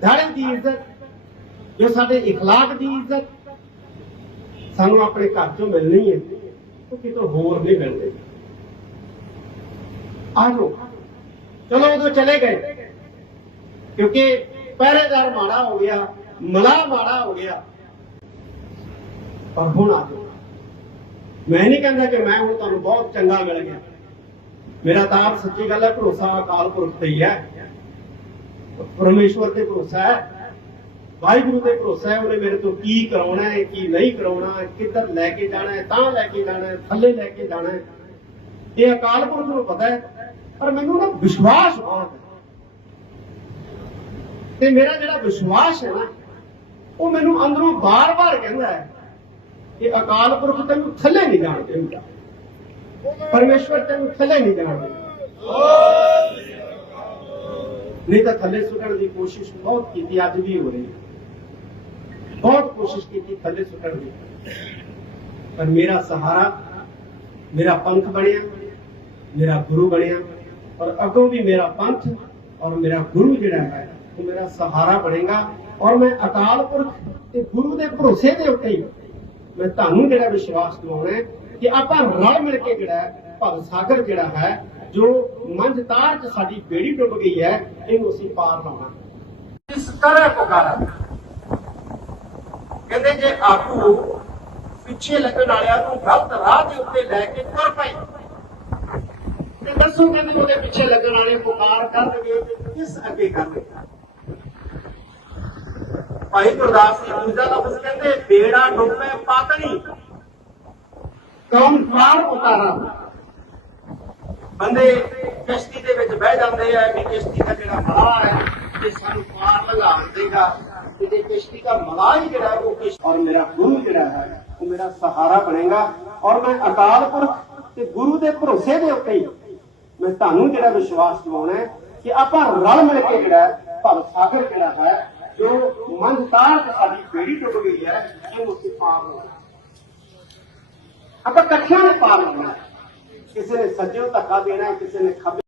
ਧਰਮ ਦੀ ਇੱਜ਼ਤ ਜੋ ਸਾਡੇ اخلاق ਦੀ ਇੱਜ਼ਤ ਸਾਨੂੰ ਆਪਣੇ ਘਰ ਚੋਂ ਮਿਲਣੀ ਹੈ ਉਹ ਕਿਤੋਂ ਹੋਰ ਨਹੀਂ ਮਿਲਦੀ ਆਜੋ ਚਲੋ ਉਦੋਂ ਚਲੇ ਗਏ ਕਿਉਂਕਿ ਪਹਿਰੇਦਾਰ ਮਾੜਾ ਹੋ ਗਿਆ ਮਲਾ ਮਾੜਾ ਹੋ ਗਿਆ ਪਰ ਹੁਣ ਆਜੋ ਮੈਂ ਨਹੀਂ ਕਹਿੰਦਾ ਕਿ ਮੈਂ ਹੁਣ ਤੁਹਾਨੂੰ ਬਹੁਤ ਚੰਗਾ ਮਿਲ ਗਿਆ ਮੇਰਾ ਤਾਂ ਆਪ ਸੱਚੀ ਗੱਲ ਹੈ ਭਰੋਸਾ ਅਕਾਲ ਪੁਰਖ ਤੇ ਹੀ ਹੈ ਪਰਮੇਸ਼ਵਰ ਤੇ ਭਰੋਸਾ ਹੈ। ਵਾਹਿਗੁਰੂ ਤੇ ਭਰੋਸਾ ਹੈ ਉਹਨੇ ਮੇਰੇ ਤੋਂ ਕੀ ਕਰਾਉਣਾ ਹੈ, ਕੀ ਨਹੀਂ ਕਰਾਉਣਾ, ਕਿੱਧਰ ਲੈ ਕੇ ਜਾਣਾ ਹੈ, ਤਾਂ ਲੈ ਕੇ ਜਾਣਾ ਹੈ, ਥੱਲੇ ਲੈ ਕੇ ਜਾਣਾ ਹੈ। ਇਹ ਅਕਾਲ ਪੁਰਖ ਨੂੰ ਪਤਾ ਹੈ, ਪਰ ਮੈਨੂੰ ਨਾ ਵਿਸ਼ਵਾਸ ਬਹੁਤ ਹੈ। ਤੇ ਮੇਰਾ ਜਿਹੜਾ ਵਿਸ਼ਵਾਸ ਹੈ ਨਾ, ਉਹ ਮੈਨੂੰ ਅੰਦਰੋਂ ਬਾਰ-ਬਾਰ ਕਹਿੰਦਾ ਹੈ ਕਿ ਅਕਾਲ ਪੁਰਖ ਤੈਨੂੰ ਥੱਲੇ ਨਹੀਂ ਜਾਣ ਦੇਊਗਾ ਪਰਮੇਸ਼ਵਰ ਤੈਨੂੰ ਥੱਲੇ ਨਹੀਂ ਜਾਣ ਦੇਊਗਾ ਨਹੀਂ ਤਾਂ ਥੱਲੇ ਸੁੱਟਣ ਦੀ ਕੋਸ਼ਿਸ਼ ਬਹੁਤ ਕੀਤੀ ਅੱਜ ਵੀ ਹੋ ਰਹੀ ਹੈ। ਬਹੁਤ ਕੋਸ਼ਿਸ਼ ਕੀਤੀ ਥੱਲੇ ਸੁੱਟਣ ਦੀ। ਪਰ ਮੇਰਾ ਸਹਾਰਾ ਮੇਰਾ ਪੰਥ ਬਣਿਆ ਮੇਰਾ ਗੁਰੂ ਬਣਿਆ ਔਰ ਅੱਗੋਂ ਵੀ ਮੇਰਾ ਪੰਥ ਔਰ ਮੇਰਾ ਗੁਰੂ ਜਿਹੜਾ ਹੈ ਉਹ ਮੇਰਾ ਸਹਾਰਾ ਬਣੇਗਾ ਔਰ ਮੈਂ ਅਕਾਲ ਪੁਰਖ ਤੇ ਗੁਰੂ ਦੇ ਭਰੋਸੇ ਦੇ ਉੱਤੇ ਹੀ ਮੈਂ ਤੁਹਾਨੂੰ ਜਿਹੜਾ ਵਿਸ਼ਵਾਸ ਦਿਵਾਉਣਾ ਕਿ ਆਪਾਂ ਰਲ ਮਿਲ ਕੇ ਜਿਹੜਾ ਹੈ, ਭਵ ਸਾਗਰ ਜਿਹੜਾ ਹੈ ਜੋ ਮੰਝ ਤਾਰ ਚ ਸਾਡੀ ਬੇੜੀ ਡੁੱਬ ਗਈ ਹੈ, ਇਹਨੂੰ ਅਸੀਂ ਪਾਰ ਲਾਉਣਾ ਇਸ ਤਰ੍ਹਾਂ ਪੁਕਾਰਾ ਕਹਿੰਦੇ ਜੇ ਆਗੂ ਪਿੱਛੇ ਲੱਗਣ ਵਾਲਿਆਂ ਨੂੰ ਗਲਤ ਰਾਹ ਦੇ ਉੱਤੇ ਲੈ ਕੇ ਤੁਰ ਪਈ ਤੇ ਦੱਸੋ ਕਹਿੰਦੇ ਉਹਦੇ ਪਿੱਛੇ ਲੱਗਣ ਵਾਲੇ ਪੁਕਾਰ ਕਰਨਗੇ ਤੇ ਕਿਸ ਅੱਗੇ ਕਰਨਗੇ? ਭਾਈ ਗੁਰਦਾਸ ਜੀ ਦੂਜਾ ਲਫ਼ਜ਼ ਕਹਿੰਦੇ, ਬੇੜਾ ਡੁੱਬੇ ਪਾਤਣੀ। ਕੌਣ ਪਾਰ ਉਤਾਰਾ? ਬੰਦੇ ਕਿਸ਼ਤੀ ਦੇ ਵਿੱਚ ਬਹਿ ਜਾਂਦੇ ਆ ਕਿ ਕਿਸ਼ਤੀ ਦਾ ਜਿਹੜਾ ਮਲਾਹ ਹੈ ਇਹ ਸਾਨੂੰ ਪਾਰ ਲੰਘਾਣ ਦੇਗਾ। ਤੇ ਕਿਸ਼ਤੀ ਦਾ ਮਲਾਹ ਹੀ ਜਿਹੜਾ ਉਹ ਕਿਸ਼ਤੀ ਔਰ ਮੇਰਾ ਗੁਰੂ ਜਿਹੜਾ ਹੈ ਉਹ ਮੇਰਾ ਸਹਾਰਾ ਬਣੇਗਾ। ਔਰ ਮੈਂ ਅਕਾਲ ਪੁਰਖ ਤੇ ਗੁਰੂ ਦੇ ਭਰੋਸੇ ਦੇ ਉੱਤੇ ਹੀ ਮੈਂ ਤੁਹਾਨੂੰ ਜਿਹੜਾ ਵਿਸ਼ਵਾਸ ਦਿਵਾਉਣਾ ਹੈ ਕਿ ਆਪਾਂ ਰਲ ਮਿਲ ਕੇ ਜਿਹੜਾ ਹੈ, ਭਵ ਸਾਗਰ ਜਿਹੜਾ ਹੈ ਜੋ ਮਨਤਾਰ ਤੇ ਸਾਡੀ ਬੇੜੀ ਟੁੱਟ ਗਈ ਹੈ ਇਹਨੂੰ ਅਸੀਂ ਪਾਰ ਹੋਣਾ। ਆਪਾਂ ਇਕੱਠਿਆਂ ਨੇ ਪਾਰ ਹੋਣਾ। ਹੈ। ਕਿਸੇ ਨੇ ਸੱਜਿਓਂ ਧੱਕਾ ਦੇਣਾ ਕਿਸੇ ਨੇ ਖੱਬੇ